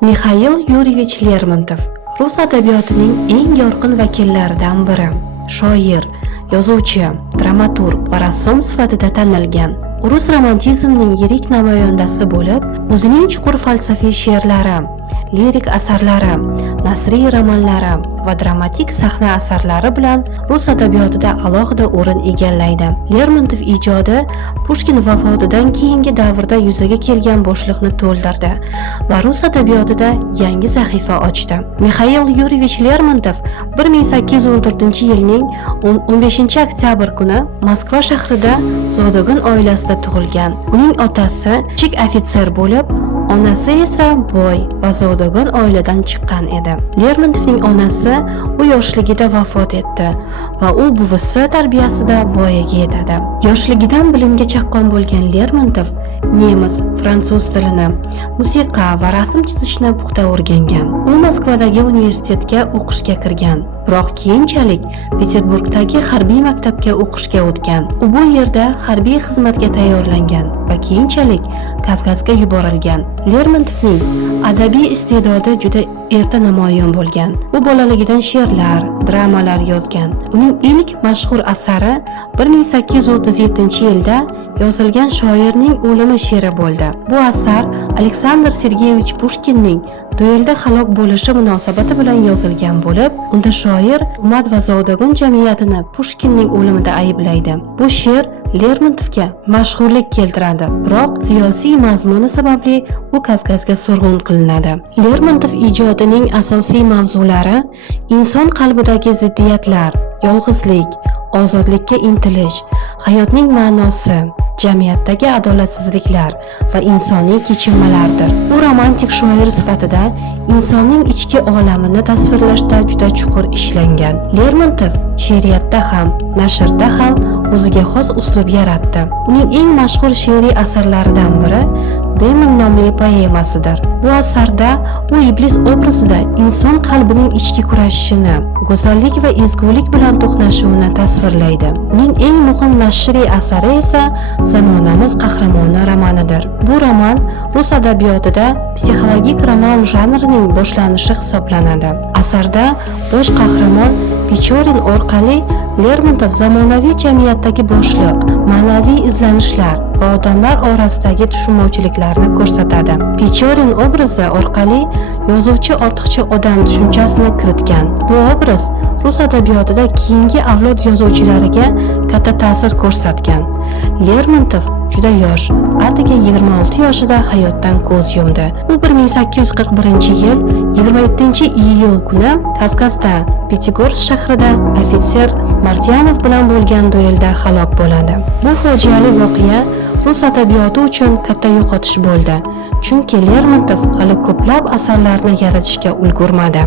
Mixail Yurievich Lermontov rus adabiyotining eng yorqin vakillaridan biri. Shoir, yozuvchi, dramaturg va rassom sifatida tanilgan. Rus romantizmining yirik namoyandasi bo'lib, o'zining chuqur falsafiy she'rlari, lirik asarlari, nasriy romanlari va dramatik sahna asarlari bilan rus adabiyotida alohida o'rin egallaydi. Lermontov ijodi Pushkin vafotidan keyingi davrda yuzaga kelgan bo'shliqni to'ldirdi va rus adabiyotida yangi sahifa ochdi. Mixail Yurievich Lermontov 1814-yilning 15-oktyabr kuni Moskva shahrida zodagon oilasida tug'ilgan. Uning otasi kichik ofitser bo'lib, onasi esa boy va zodagon oiladan chiqqan edi. Lermontovning onasi u yoshligida vafot etdi va u buvisi tarbiyasida voyaga yetadi. Yoshligidan bilimga chaqqon bo'lgan Lermontov nemis, fransuz tilini, musiqa va rasm chizishni puxta o'rgangan. U Moskvadagi universitetga o'qishga kirgan, biroq keyinchalik Peterburgdagi harbiy maktabga o'qishga o'tgan. U bu yerda harbiy xizmatga tayyorlangan va keyinchalik Kavkazga yuborilgan. Lermontovning adabiy iste'dodi juda erta namoyon bo'lgan. U bolaligidan she'rlar, dramalar yozgan. Uning ilk mashhur asari 1837-yilda yozilgan Shoirning o'limi she'ri bo'ldi. Bu asar Aleksandr Sergeyevich Pushkinning duelda halok bo'lishi munosabati bilan yozilgan bo'lib, unda shoir hukumat va zodagon jamiyatini Pushkinning o'limida ayblaydi. Bu she'r Lermontovga mashhurlik keltiradi, biroq siyosiy mazmuni sababli u Kavkazga surgun qilinadi. Lermontov ijodining asosiy mavzulari inson qalbidagi ziddiyatlar, yolg'izlik, ozodlikka intilish, hayotning ma'nosi, jamiyatdagi adolatsizliklar va insoniy kechinmalardir. U romantik shoir sifatida insonning ichki olamini tasvirlashda juda chuqur ishlangan. Lermontov she'riyatda ham, nashrda ham o'ziga xos uslub yaratdi. Uning eng mashhur she'riy asarlaridan biri Demon nomli poemasidir. Bu asarda u iblis obrazida inson qalbining ichki kurashishini, go'zallik va ezgulik bilan to'qnashuvini tasvirlaydi. Uning eng muhim nashriy asari esa Zamonamiz qahramoni romanidir. Bu roman rus adabiyotida psixologik roman janrining boshlanishi hisoblanadi. Asarda bosh qahramon Pechorin orqali Lermontov zamonaviy jamiyatdagi boshliq, ma'naviy izlanishlar va odamlar orasidagi tushunmovchiliklarni ko'rsatadi. Pechorin obrazi orqali yozuvchi ortiqcha odam tushunchasini kiritgan. Bu obraz rus adabiyotida keyingi avlod yozuvchilariga katta ta'sir ko'rsatgan. Lermontov juda yosh, atigi 26 yoshida hayotdan ko'z yumdi. U 1841-yil 27-iyul kuni Kavkazda Petigorsk shahrida ofitser Martyanov bilan bo'lgan duelda halok bo'ladi. Bu fojiali voqea rus adabiyoti uchun katta yo'qotish bo'ldi, chunki Lermontov hali ko'plab asarlarni yaratishga ulgurmadi.